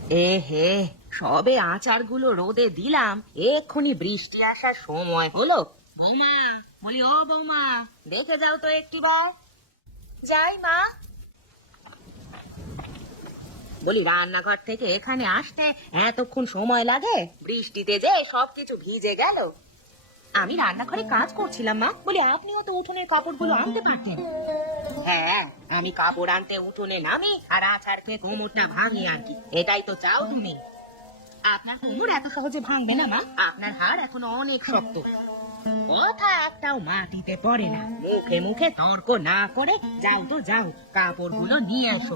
এ হে, সবে আচারগুলো রোদে দিলাম, এক্ষুনি বৃষ্টি আসার সময় হলো। বৌমা, বলি ও বৌমা, দেখে যাও তো একটিবার। যাই মা। বলি রান্নাঘর থেকে এখানে আসতে এতক্ষণ সময় লাগে? বৃষ্টিতে যে সবকিছু ভিজে গেল। আমি রান্নাঘরে কাজ করছিলাম মা, বলি আপনিও তো উঠোনের কাপড়গুলো আনতে পারতেন। হ্যাঁ, আমি কাপড় আনতে উঠোনে নামি আর আচার খেয়ে কোমরটা ভাঙি আর কি, এটাই তো চাও তুমি? আপনার কোমর এত সহজে ভাঙবে না মা, আপনার হাড় এখনো অনেক শক্ত। কথা একটাও মাটিতে পড়ে না, মুখে মুখে তর্ক না করে যাও তো যাও, কাপড়গুলো নিয়ে এসো।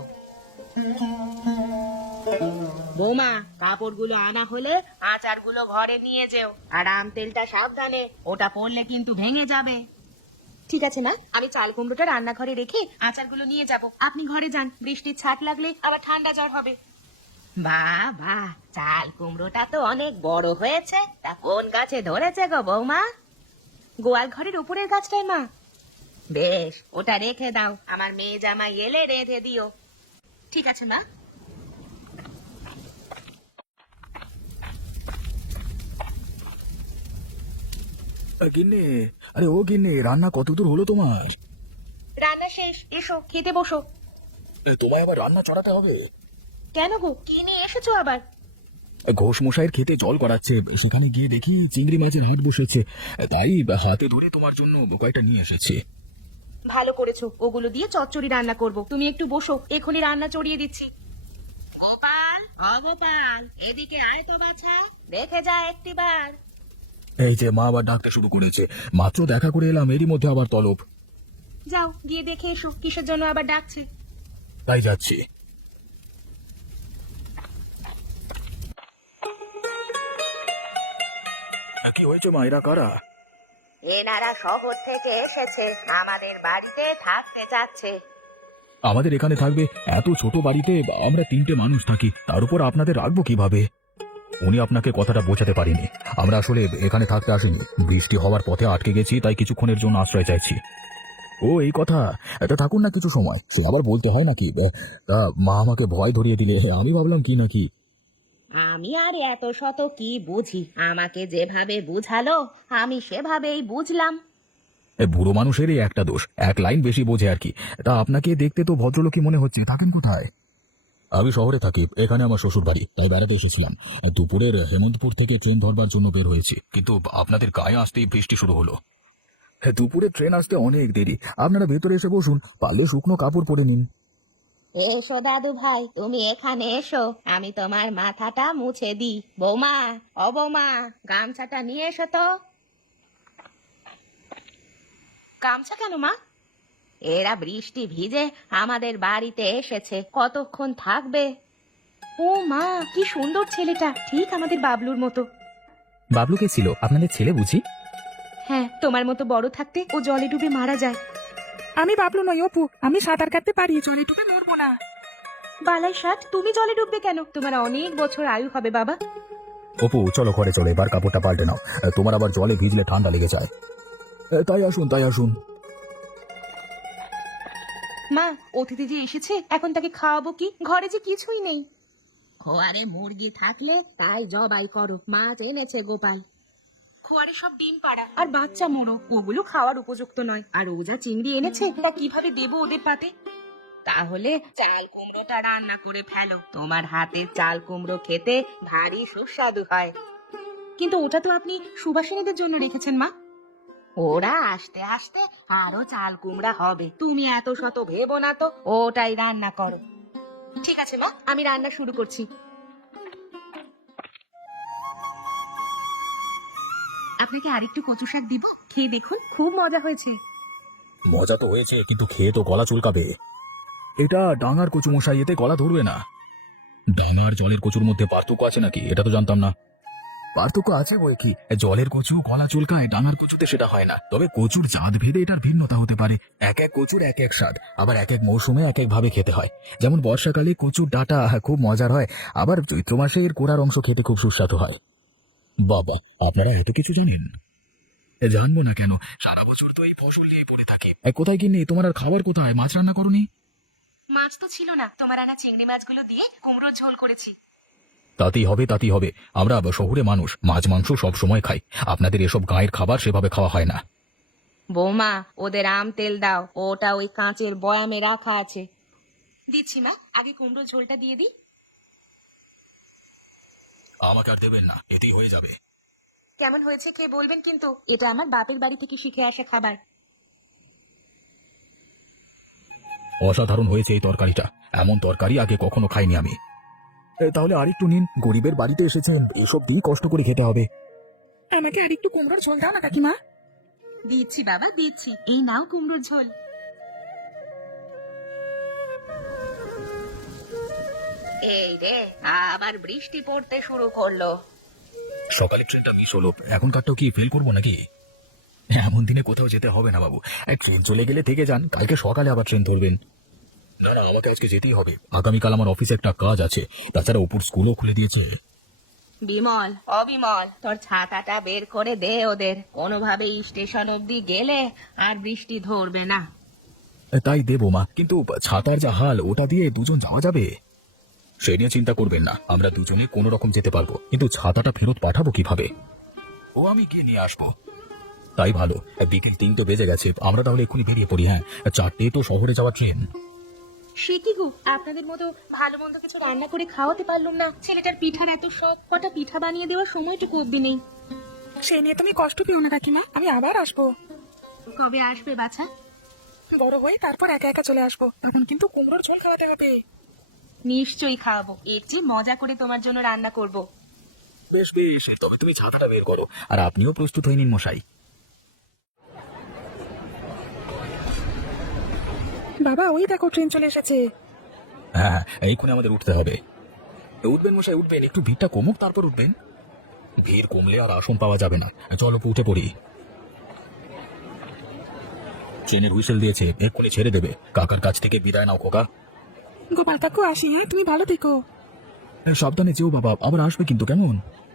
বৌমা, কাপড়গুলো আনা হলে আচারগুলো ঘরে নিয়ে যেও, আর আম তেলটা সাবধানে, ওটা পড়লে কিন্তু ভেঙে যাবে। ঠিক আছে না, আমি চাল কুমড়োটা রান্নাঘরে রেখে আচারগুলো নিয়ে যাব, আপনি ঘরে যান, বৃষ্টির ছাট লাগলে আবার ঠান্ডা জ্বর হবে। বাহ বাহ, চাল কুমড়োটা তো অনেক বড় হয়েছে, তা কোন গাছে ধরেছে গো বৌমা? গোয়াল ঘরের উপরের গাছটায় মা। বেশ, ওটা রেখে দাও, আমার মেয়ে জামাই এলে রেঁধে দিও। ঠিক আছে মা। গিন্নি, আরে ও গিন্নি, রান্না কতদূর হলো তোমার? রান্না শেষ, এসো খেতে বসো। তোমায় আবার রান্না চড়াতে হবে? কেন গো, কি নিয়ে এসেছো আবার? ঘোষ মশাইয়ের খেতে জল করাচ্ছে, সেখানে গিয়ে দেখি চিংড়ি মাছের হাট বসেছে, তাই হাতে ধরে তোমার জন্য কয়েকটা নিয়ে এসেছি। ভালো করেছো, ওগুলো দিয়ে চচ্চড়ি রান্না করব, তুমি একটু বসো, এখনই রান্না চড়িয়ে দিচ্ছি। গোপাল, ও গোপাল, এদিকে আয় তো বাছা, দেখে যা একটিবার। এই যে মা আবার ডাকতে শুরু করেছে, মাত্র দেখা করে এলাম, এরই মধ্যে আবার তলব। যাও গিয়ে দেখে এসো কিসের জন্য আবার ডাকছে। তাই যাচ্ছি। কি হয়েছে মা, এরা কারা? এনারা শহর থেকে এসেছে, আমাদের বাড়িতে থাকতে যাচ্ছে। আমাদের এখানে থাকবে? এত ছোট বাড়িতে আমরা 3টে মানুষ থাকি, তার উপর আপনাদের রাখবো কিভাবে? উনি আপনাকে কথাটা বোঝাতে পারিনি, আমরা আসলে এখানে থাকতে আসিনি, বৃষ্টি হওয়ার পথে আটকে গেছি, তাই কিছুক্ষণের জন্য আশ্রয় চাইছি। ও এই কথা, এটা থাকুন না কিছু সময়, সে আবার বলতে হয় নাকি? তা মা আমাকে ভয় ধরিয়ে দিলে, আমি ভাবলাম কি নাকি। আমি আর এত শত কি বুঝি, আমাকে যেভাবে বুঝালো আমি সেভাবেই বুঝলাম। বুড়ো মানুষেরই একটা দোষ, এক লাইন বেশি বোঝে আর কি। তা আপনাকে দেখতে তো ভদ্রলোকই মনে হচ্ছে, থাকেন কোথায়? আমি শহরে থাকি, এখানে আমার শ্বশুর বাড়ি, তাই বেড়াতে এসেছিলাম। দুপুরের হেমন্তপুর থেকে ট্রেন ধরবার জন্য বের হয়েছি, কিন্তু আপনাদের গায়ে আসতেই বৃষ্টি শুরু হলো। দুপুরে ট্রেন আসতে অনেক দেরি, আপনারা ভেতরে এসে বসুন, পারলে শুকনো কাপড় পরে নিন। এসো দাদু ভাই, তুমি এখানে এসো, আমি তোমার মাথাটা মুছে দিই। বৌমা, ও বৌমা, গামছাটা নিয়ে এসো তো। গামছা কেন মা? এরা বৃষ্টি ভিজে আমাদের বাড়িতে এসেছে, কতক্ষণ থাকবে? ও মা, কি সুন্দর ছেলেটা, ঠিক আমাদের বাবলুর মতো। বাবলু কে ছিল, আপনাদের ছেলে বুঝি? হ্যাঁ, তোমার মতো বড় থাকতে ও জলে ডুবে মারা যায়। আমি বাবলু নই অপু, আমি সাঁতার কাটতে পারি, জলে ডুবে মরবো না। বালাই ষাট, তুমি জলে ডুববে কেন? তোমার অনেক বছর আয়ু হবে বাবা। অপু চলো ঘরে চলো, এবার কাপড়টা পাল্টে নাও, তোমার আবার জলে ভিজলে ঠান্ডা লেগে যায়। তাই আসুন তাই আসুন। মা, অতিথি যে এসেছে, এখন তাকে খাওয়াবো কি? ঘরে যে কিছুই নেই। খোয়ারে মুরগি থাকলে তাই জবাই করো, মাছ এনেছে গোপাল। খোয়ারে সব ডিম পাড়া আর বাচ্চা মোড়ো, ওগুলো খাওয়ার উপযুক্ত নয়। আর ও যা চিংড়ি এনেছে, তা কিভাবে দেবো ওদের পাতে? তাহলে চাল কুমড়োটা রান্না করে ফেলো, তোমার হাতের চাল কুমড়ো খেতে ভারী সুস্বাদু হয়। কিন্তু ওটা তো আপনি সুবাসিনীদের জন্য রেখেছেন মা। ওরা আসতে আসতে আরো চাল কুমড়া হবে, তুমি এত শত ভেবো না তো, ওটাই রান্না করো। ঠিক আছে মা, আমি রান্না শুরু করছি। আপনাকে আরেকটু কচু শাক দিব, খেয়ে দেখুন, খুব মজা হয়েছে। মজা তো হয়েছে, কিন্তু খেয়ে তো গলা চুলকাবে। এটা ডাঙার কচু মশাই, এতে গলা ধরবে না। ডাঙার জলের কচুর মধ্যে পার্থক্য আছে নাকি, এটা তো জানতাম না। পার্থক্য আছে বই কি, জলের কচু গলা চুলকায়, ডাঙার কচুতে সেটা হয় না। তবে কচুর জাত ভেদে এটার ভিন্নতা হতে পারে, এক এক কচুর এক এক স্বাদ, আবার এক এক মৌসুমে এক এক ভাবে খেতে হয়। যেমন বর্ষাকালে কচুর ডাঁটা খুব মজার হয়, আবার চৈত্র মাসে এর কোড়ার অংশ খেতে খুব সুস্বাদু হয়। বাবা, আপনারা এত কিছু জানেন? জানবো না কেন, সারা বছর তো এই ফসল নিয়ে পড়ে থাকে। কোথায় কিনে তোমার আর খাবার কোথায়, মাছ রান্না করনি? মাছ তো ছিল না, তোমার আনা চিংড়ি মাছগুলো দিয়ে কুমড়োর ঝোল করেছি। তাতেই হবে তাতেই হবে। আমরা শহুরে মানুষ, মাছ মাংস সব সময় খাই। আপনাদের এসব গাঁয়ের খাবার সেভাবে খাওয়া হয় না। বৌমা, ওদের আম তেল দাও, ওটা ওই কাঁচের বয়ামে রাখা আছে। দিচ্ছি মা, আগে কুমড়ো ঝোলটা দিয়ে দিই। আমাকে আর দেবেন না, এতেই হয়ে যাবে। কেমন হয়েছে কে বলবেন কিন্তু, এটা আমার বাপের বাড়ি থেকে শিখে আসা খাবার। অসাধারণ হয়েছে এই তরকারিটা। এমন তরকারি আগে কখনো খাইনি আমি। তাহলে আরেকটু নিন, গরিবের বাড়িতে এসেছেন, এসব দিয়ে কষ্ট করে খেতে হবে। আমাকে আরেকটু কুমড়োর ঝোল দাও না কাকিমা। দিচ্ছি বাবা, দিচ্ছি। এই নাও কুমড়োর ঝোল। এই রে, আবার বৃষ্টি পড়তে শুরু করলো। সকালে ট্রেনটা মিস হলো, এখনকারটাও কি ফেল করবো নাকি? এমন দিনে কোথাও যেতে হবে না বাবু। ট্রেন চলে গেলে থেকে যান, কালকে সকালে আবার ট্রেন ধরবেন। না না, আমাকে আজকে যেতেই হবে। আগামীকাল আমার অফিসে একটা কাজ আছে। তাছাড়া উপর স্কুলও খুলে দিয়েছে। বিমল, অবিমল, তোর ছাতাটা বের করে দে ওদের। কোনোভাবে স্টেশন অবধি গেলে আর বৃষ্টি ধরবে না। তাই দেবো মা, কিন্তু ছাতার যা হাল, ওটা দিয়ে দুজন যাওয়া যাবে? সে নিয়ে চিন্তা করবেন না, আমরা দুজনে কোনো রকম যেতে পারবো, কিন্তু ছাতাটা ফেরত পাঠাবো কিভাবে? ও আমি গিয়ে নিয়ে আসবো। তাই ভালো। বিকেল 3টে বেজে গেছে, আমরা তাহলে এক্ষুনি বেরিয়ে পড়ি। হ্যাঁ, 4টে তো শহরে যাওয়ার ট্রেন। সে কি গো, আপনাদের মতো ভালো মন্দ কিছু রান্না করে খাওয়াতে পারলাম না। ছেলেটার পিঠার এত শখ, কটা পিঠা বানিয়ে দেওয়ার সময়টুকু অব্দি নেই। সে নিয়ে তুমি কষ্ট পেও না কাকিমা, আমি আবার আসবো। কবে আসবে বাছা? বড় হয়ে তারপর একা একা চলে আসবো, তখন কিন্তু কুমড়োর ঝোল খাওয়াতে হবে। নিশ্চয়ই খাওয়াবো, এর চেয়ে মজা করে তোমার জন্য রান্না করব। বেশ বেশ, তবে তুমি ছাতাটা বের করো, আর আপনিও প্রস্তুত হয়ে নিন মশাই। বাবা, ওই দেখো ট্রেন চলে এসেছে। হ্যাঁ হ্যাঁ, এইক্ষুনি আমাদের উঠতে হবে। উঠবেন মশাই, উঠবেন। একটু ভিড়টা কমুক, তারপর উঠবেন। ভিড় কমলে আর আসন পাওয়া যাবে না। চলো উঠে পড়ি। ট্রেনের হুইসেল দিয়েছে, এক্ষুনি ছেড়ে দেবে। কাকার কাছ থেকে বিদায় নাও খোকা। গোপাল কাকু, আসি। হ্যাঁ, তুমি ভালো থেকো। সাবধানে যেও বাবা, আবার আসবে কিন্তু, কেমন?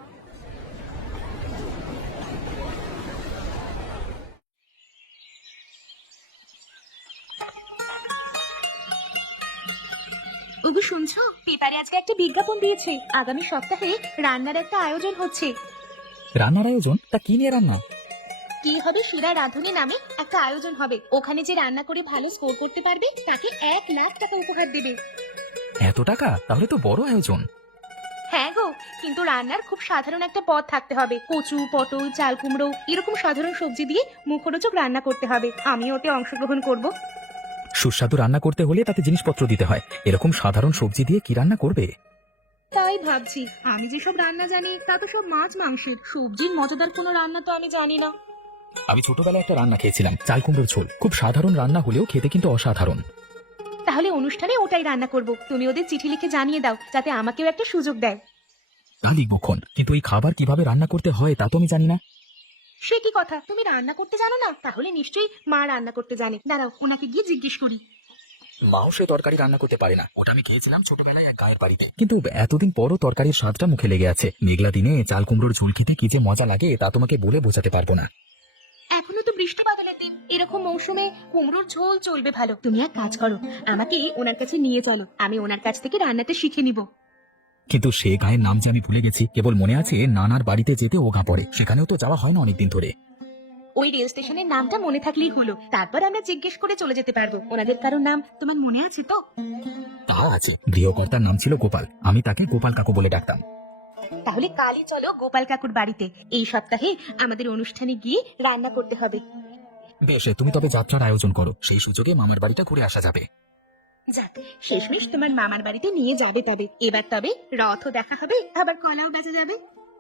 ওগো শুনছো, পেপারে আজকে একটা বিজ্ঞাপন দিয়েছে, আগামী সপ্তাহে রান্নার একটা আয়োজন হচ্ছে। রান্নার আয়োজন? তা কি নিয়ে রান্না? কি হবে, সুরা রাঁধুনি নামে একটা আয়োজন হবে। ওখানে যে রান্না করে ভালো স্কোর করতে পারবে তাকে 1 লাখ টাকা উপহার দেবে। এত টাকা? তাহলে তো বড় আয়োজন। হ্যাঁ গো, কিন্তু রান্নার খুব সাধারণ একটা পদ থাকতে হবে। কচু, পটল, চাল কুমড়ো এরকম সাধারণ সবজি দিয়ে মুখরোচক রান্না করতে হবে। আমি ওতে অংশগ্রহণ করব। সুস্বাদু রান্না করতে হলে তাতে জিনিসপত্র দিতে হয়, এরকম সাধারণ সবজি দিয়ে কি রান্না করবে? তাই ভাবছি, আমি যেসব রান্না জানি তা তো সব মাছ মাংসের। সবজির মজাদার কোনো রান্না তো আমি জানি না। আমি ছোটবেলায় একটা রান্না খেয়েছিলাম, চাল কুমড়োর ঝোল। খুব সাধারণ রান্না হলেও খেতে কিন্তু অসাধারণ। তাহলে অনুষ্ঠানে ওটাই রান্না করব। তুমি ওদের চিঠি লিখে জানিয়ে দাও, যাতে আমাকেও একটা সুযোগ দেয়। তা লিখবক্ষণ, কিন্তু এই খাবার কিভাবে রান্না করতে হয় তা তো আমি জানি না। সে কি কথা, তুমি রান্না করতে জানো না? তাহলে নিশ্চয়ই মা রান্না করতে জানে। দাঁড়াও, ওনাকে গিয়ে জিজ্ঞেস করি। মাও সে তরকারি রান্না করতে পারে না। ওটা আমি খেয়েছিলাম ছোটবেলায় এক গায়ের বাড়িতে, কিন্তু এতদিন পরও তরকারির স্বাদটা মুখে লেগে আছে। মেঘলা দিনে চাল কুমড়োর ঝোল খেতে কি যে মজা লাগে তা তোমাকে বলে বোঝাতে পারবো না। এখনো তো বৃষ্টি বাদলের দিন, এরকম মৌসুমে কুমড়োর ঝোল চলবে ভালো। তুমি এক কাজ করো, আমাকে ওনার কাছে নিয়ে চলো, আমি ওনার কাছ থেকে রান্নাটা শিখে নিব। কিন্তু সে গায়ের নাম যে আমি ভুলে গেছি। কেবল মনে আছে নানার বাড়িতে যেতে ও গা পড়ে, সেখানেও তো যাওয়া হয় না অনেকদিন ধরে। ওই রেল স্টেশনের নামটা মনে থাকলেই হলো, তারপর আমরা জিজ্ঞেস করে চলে যেতে পারবো। ওনাদের কারোর নাম তোমার মনে আছে তো? তা আছে, গৃহকর্তার নাম ছিল গোপাল, আমি তাকে গোপাল কাকু বলে ডাকতাম। তাহলে কালই চলো গোপাল কাকুর বাড়িতে। এই সপ্তাহে আমাদের অনুষ্ঠানে গিয়ে রান্না করতে হবে। বেশ, তুমি তবে যাত্রার আয়োজন করো, সেই সুযোগে মামার বাড়িটা ঘুরে আসা যাবে। যাক, শেষমেশ তোমার মামার বাড়িতে নিয়ে যাবে। তবে এবার তবে রথও দেখা হবে, আবার কলাও বেচা যাবে।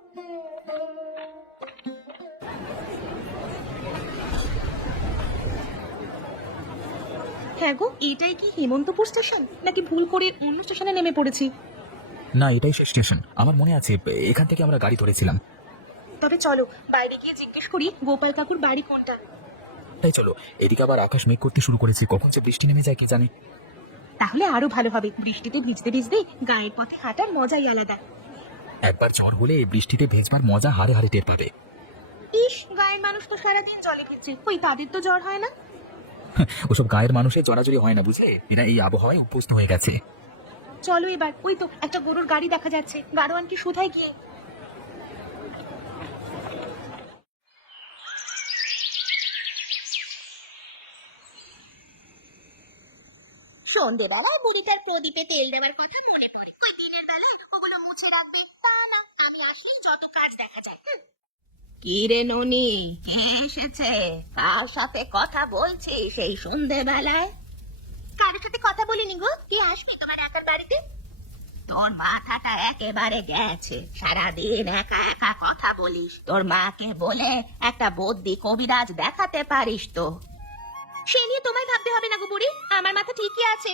হ্যাঁ গো, এটাই কি হেমন্তপুর স্টেশন, নাকি ভুল করে অন্য স্টেশনে নেমে পড়েছি? না, এটাই সেই স্টেশন। আমার মনে আছে এখান থেকে আমরা গাড়ি ধরেছিলাম। তবে চলো বাইরে গিয়ে জিজ্ঞেস করি গোপাল কাকুর বাড়ি কোনটা। তাই চলো। এদিকে আবার আকাশ মেঘ করতে শুরু করেছি, কখন যে বৃষ্টি নেমে যায় কি জানি। তাহলে আরো ভালো হবে, বৃষ্টিতে ভিজতে ভিজতে গায়ের পথে হাঁটার মজাই আলাদা। একবার ঝড় হলে বৃষ্টিতে ভেজবার মজা হারে হারে টের পাবে। ইস, গায়ের মানুষ তো সারাদিন জলে ভিজছে, ওই তাদের তো জ্বর হয় না? ওসব গায়ের মানুষের জড়াজড়ি হয় না বুঝলে, এরা এই আবহাওয়ায় অভ্যস্ত হয়ে গেছে। চলো এবার, ওই তো একটা গরুর গাড়ি দেখা যাচ্ছে, গাড়োয়ানকে শুধাই গিয়ে। সন্ধ্যেবেলা বুড়িটার প্রদীপে তেল দেওয়ার কথা মনে পড়ে, ওই দিনের বেলা ওগুলো মুছে রাখবে, তা না, আমি আসলেই যত কাজ দেখা যায়। কি রে ননি, কে এসেছে? কার সাথে কথা বলছিস সেই সন্ধ্যেবেলায়? কারোর সাথে কথা বলিনি গো। কে আসবে তোমার একার বাড়িতে? তোর মাথাটা একেবারে গেছে, সারাদিন একা একা কথা বলিস। তোর মাকে বলে একটা বদ্যি কবিরাজ দেখাতে পারিস তো। সে নিয়ে তোমায় ভাবতে হবে না গো বুড়ি, আমার মাথা ঠিকই আছে।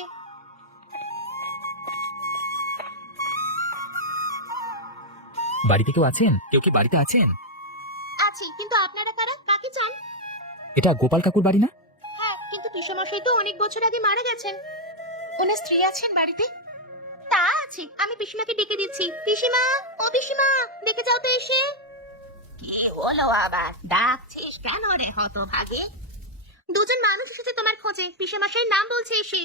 বাড়িতে কেউ আছেন? কেউ কি বাড়িতে আছেন? আছি, কিন্তু আপনারা কারা? কাকে চান? এটা গোপাল কাকুর বাড়ি না? হ্যাঁ, কিন্তু পিসমশাই তো অনেক বছর আগে মারা গেছেন। ওনার স্ত্রী আছেন বাড়িতে? তা আছে, আমি পিসিমাকে ডেকে দিচ্ছি। পিসিমা, ও পিসিমা, ডেকে যাও তো এসে। কি হলো আবার, ডাকছিস কেন রে হতভাগে? দুজন মানুষ এসেছে তোমার খোঁজে, পিসেমশাই নাম বলছে এসে।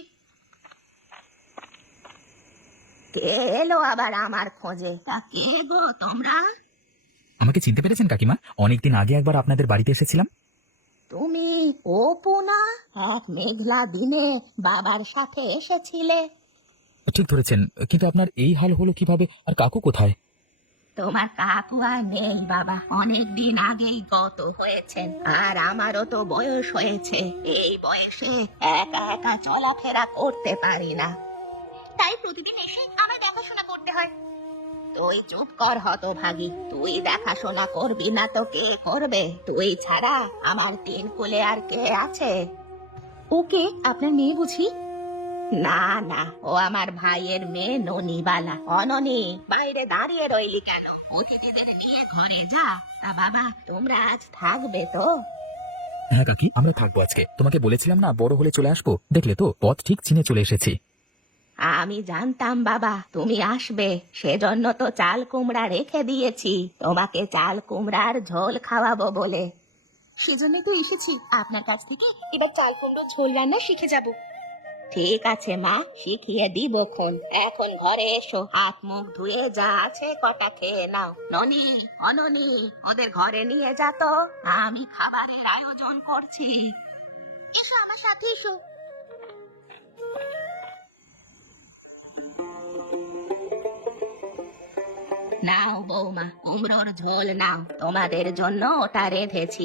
কে এলো আবার আমার খোঁজে? তা কে গো তোমরা? আমাকে চিনতে পেরেছেন কাকিমা? অনেকদিন আগে একবার আপনাদের বাড়িতে এসেছিলাম। তুমি অপু না? এক মেঘলা দিনে বাবার সাথে এসেছিলে। ঠিক ধরেছেন, কিন্তু আপনার এই হাল হলো কিভাবে? আর কাকু কোথায়? তোমার কাকু আর নেই বাবা, অনেক দিন আগেই গত হয়েছেন। আর আমারও তো বয়স হয়েছে, এই বয়সে একা একা চলাফেরা করতে পারি না, তাই প্রতিদিন এসে আমার দেখাশোনা করতে হয়। তুই চুপ কর হতভাগী, তুই দেখাশোনা করবি না তো কে করবে? তুই ছাড়া আমার তিন কুলে আর কে আছে? ওকে, আপনার মেয়ে বুঝি? না না, ও আমার ভাইয়ের মেয়ে ননিবালা। অননি, বাইরে দাঁড়িয়ে রইলি কেন? অতিথিদের নিয়ে ঘরে যা। তা বাবা, তোমরা আজ থাকবে তো? হ্যাঁ কাকি, আমরা থাকবো আজকে। তোমাকে বলেছিলাম না বড় হলে চলে আসবো, দেখলে তো পথ ঠিক চিনে চলে এসেছি। আমি জানতাম বাবা তুমি আসবে, সেজন্য তো চাল কুমড়া রেখে দিয়েছি, তোমাকে চাল কুমড়ার ঝোল খাওয়াবো বলে। সেজন্যই তো এসেছি আপনার কাছ থেকে, এবার চাল কুমড়ো ঝোল রান্না শিখে যাব। ঠিক আছে মা, শিখিয়ে দিব খন। এখন ঘরে এসো, হাত মুখ ধুয়ে যা আছে কটা খেয়ে নাও। ননি, অননি, ওদের ঘরে নিয়ে যা তো, আমি খাবারের আয়োজন করছি। এসো আমার সাথে এসো। নাও বৌমা, কুমড়োর ঝোল নাও, তোমাদের জন্য ওটা রেঁধেছি।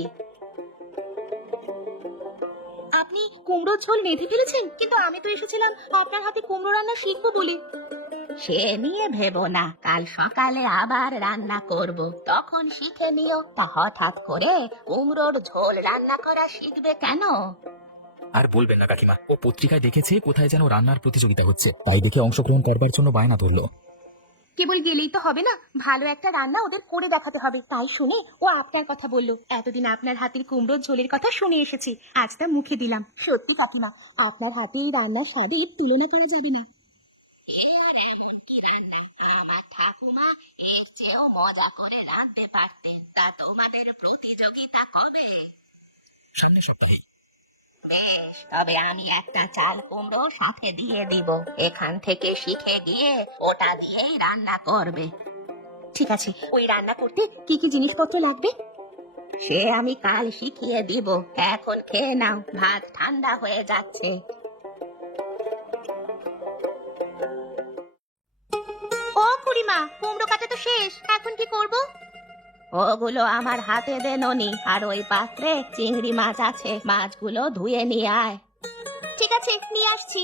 আপনি কুমড়ো ঝোল রেঁধে ফেলেছেন? কিন্তু আমি তো এসেছিলাম আপনার হাতে কুমড়ো রান্না শিখবো বলে। সে নিয়ে ভেবো না, কাল সকালে আবার রান্না করব, তখন শিখে নিও। তা হঠাৎ করে কুমড়োর ঝোল রান্না করা শিখবে কেন? আর বলবেন না কাকিমা, ও পত্রিকায় দেখেছে কোথায় যেন রান্নার প্রতিযোগিতা হচ্ছে, তাই দেখে অংশগ্রহণ করবার জন্য বায়না ধরলো। কেবল গেলেই তো হবে না, ভালো একটা রান্না ওদের করে দেখাতে হবে। তাই শুনে ও আপনার কথা বললো। এতদিন আপনার হাতের কুমড়োর ঝোলের কথা শুনে এসেছি, আজ তা মুখে দিলাম। সত্যি কাকিমা, আপনার হাতে এই রান্নার স্বাদের তুলনা করা যাবে না। আর এমন কি রান্না, আমার ঠাকুমা এর চেয়েও মজা করে রাঁধতে পারতেন। তা তোমাদের প্রতিযোগিতা কবে? সামনের সপ্তাহে। বেশ, তবে আমি একটা চাল কুমড়ো সাথে দিয়ে দিব, এখান থেকে শিখে গিয়ে ওটা দিয়েই রান্না করবে। ঠিক আছে, ওই রান্না করতে কি কি জিনিসপত্র লাগবে? সে আমি কাল শিখিয়ে দিব, এখন খেয়ে নাও, ভাত ঠান্ডা হয়ে যাচ্ছে। ও খুড়িমা, কুমড়ো কাটা তো শেষ, এখন কি করব? ওগুলো আমার হাতে দে ননি, আর ওই পাত্রে চিংড়ি মাছ আছে, মাছগুলো ধুয়ে নিয়ে আয়। ঠিক আছে, নিয়ে আসছি।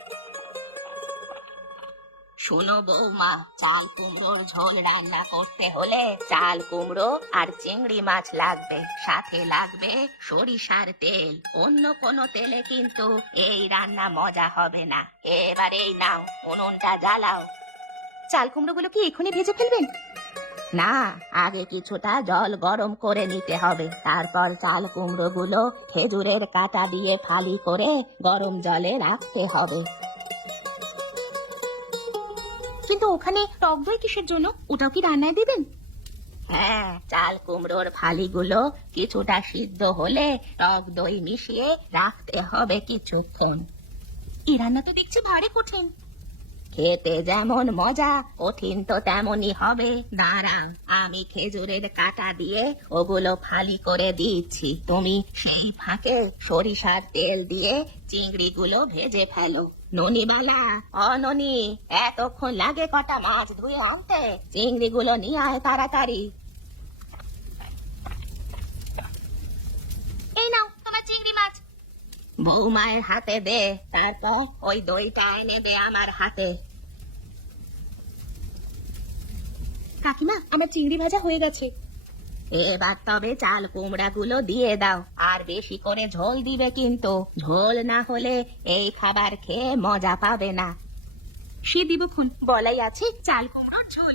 শোনো বৌমা, চাল কুমড়োর ঝোল রান্না করতে হলে চাল কুমড়ো আর চিংড়ি মাছ লাগবে, সাথে লাগবে সরিষার তেল। অন্য কোনো তেলে কিন্তু এই রান্না মজা হবে না। এবার এই নাও, উনুনটা জ্বালাও। চাল কুমড়োগুলো কি এখনই ভেজে ফেলবেন? না, আগে কিছুটা জল গরম করে নিতে হবে, তারপর চাল কুমড়োগুলো খেজুরের কাঁটা দিয়ে ফালি করে গরম জলে রাখতে হবে। কিন্তু ওখানে টক দই কিসের জন্য? ওটাও কি রান্নায় দিবেন? হ্যাঁ, চাল কুমড়োর ফালিগুলো কিছুটা সিদ্ধ হলে টক দই মিশিয়ে রাখতে হবে কিছুক্ষণ। এই রান্না তো দেখছি ভারী কঠিন। খেতে যেমন মজা, কঠিন তো তেমনই হবে। দাঁড়াও, আমি খেজুরের কাঁটা দিয়ে ওগুলো ফালি করে দিচ্ছি। তুমি সেই ফাঁকে সরিষার তেল দিয়ে চিংড়িগুলো ভেজে ফেলো। ননিবালা, ননি, এতক্ষণ লাগে কটা মাছ ধুয়ে আনতে? চিংড়িগুলো নিয়ে আয় তাড়াতাড়ি। এই নাও তোমার চিংড়ি মাছ। বৌমায়ের হাতে দে, তারপর ওই দইটা এনে দে আমার হাতে। কাকিমা, আমার চিংড়ি ভাজা হয়ে গেছে। এবার তবে চাল কুমড়া গুলো দিয়ে দাও, আর বেশি করে ঝোল দিবে কিন্তু। ঝোল না হলে এই খাবার খেয়ে মজা পাবে না। সে দিবক্ষণ, বলাই আছে চাল কুমড়োর ঝোল।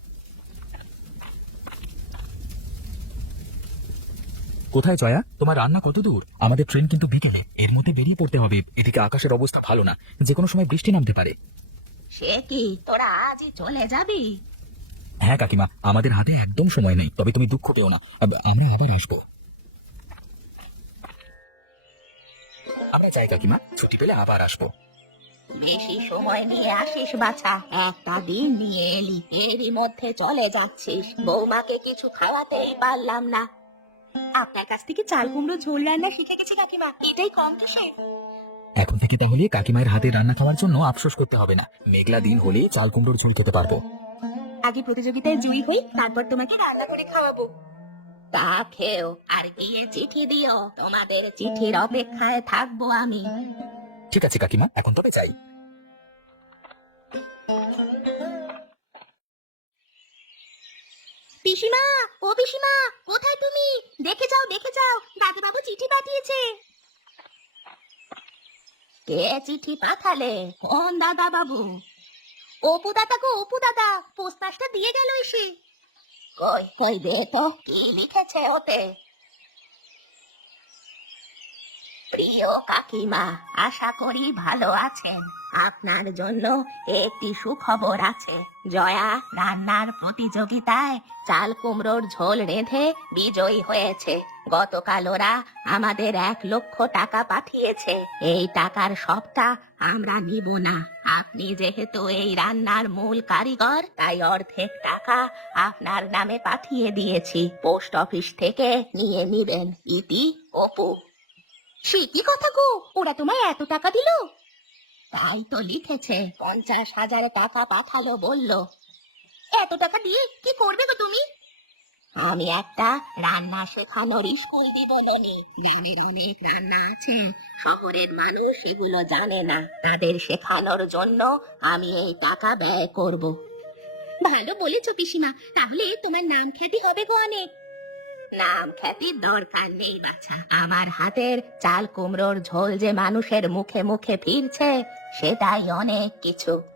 কোথায় জয়া, তোমার রান্না কত দূর? আমাদের ট্রেন কিন্তু বিকেলে, এর মধ্যে বেরিয়ে পড়তে হবে। এদিকে আকাশের অবস্থা ভালো না, যে কোনো সময় বৃষ্টি নামতে পারে। সে কি, তোরা আজই চলে যাবি? হ্যাঁ কাকিমা, আমাদের হাতে একদম সময় নেই, তবে তুমি দুঃখ পেও না, আমরা আবার আসবো। আমরা যাই কাকিমা, ছুটি পেলে আবার আসবো। বেশি সময় নিয়ে আসিস বাছা, একটা দিন নিয়ে এলি, এরই মধ্যে চলে যাচ্ছিস। বৌমাকে কিছু খাওয়াতেই পারলাম না। আপনার কাছ থেকে চাল কুমড়ো ঝোল রান্না শিখে গেছি কাকিমা, এটাই কম কিসের। এখন থেকে তাহলে কাকিমায়ের হাতে রান্না খাওয়ার জন্য আফসোস করতে হবে না। মেঘলা দিন হলে চাল কুমড়োর ঝোল খেতে পারবো। আগে প্রতিযোগিতায় জয়ী হই, তারপর তোমাকে রান্না করে খাওয়াবো। তা খেও, আর গিয়ে চিঠি দিও। তোমাদের চিঠির অপেক্ষায় থাকবো আমি। ঠিক আছে কাকিমা, এখন তবে যাই। পিসিমা, ও পিসিমা, কোথায় তুমি? দেখে যাও, দেখে যাও, দাদুবাবু চিঠি পাঠিয়েছে। কে চিঠি পাঠালে? কোন দাদা বাবু? অপু দাদা গো, অপু দাদা, পোস্টমাস্টার দিয়ে গেল এসে। কই কই দে তো, কি লিখেছে ওতে? প্রিয় কাকিমা, আশা করি ভালো আছেন। আপনার জন্য একটি সুখবর আছে। জয়া রান্নার প্রতিযোগিতায় চাল কুমড়োর ঝোল রেঁধে বিজয়ী হয়েছে। গতকাল ওরা আমাদের 1,00,000 টাকা পাঠিয়েছে। এই টাকার সবটা আমরা নিব না। আপনি যেহেতু এই রান্নার মূল কারিগর, তাই অর্ধেক টাকা আপনার নামে পাঠিয়ে দিয়েছি। পোস্ট অফিস থেকে নিয়ে নিবেন। ইতি, অপু। সে কি কথা গো, ওরা তোমায় এত টাকা দিল? তাই তো লিখেছে, 50,000 টাকা পাঠালো বললো। এত টাকা দিয়ে কি করবে গো তুমি? আমি একটা রান্না শেখানোর স্কুল দিব ননি। গ্রামের অনেক রান্না আছে, শহরের মানুষ এগুলো জানে না। তাদের শেখানোর জন্য আমি এই টাকা ব্যয় করব। ভালো বলেছো পিসিমা, তাহলে তোমার নাম খ্যাতি হবে গো অনেক। নাম খ্যাতির দরকার নেই বাছা, আমার হাতের চাল কুমড়োর ঝোল যে মানুষের মুখে মুখে ফিরছে, সেটাই অনেক কিছু।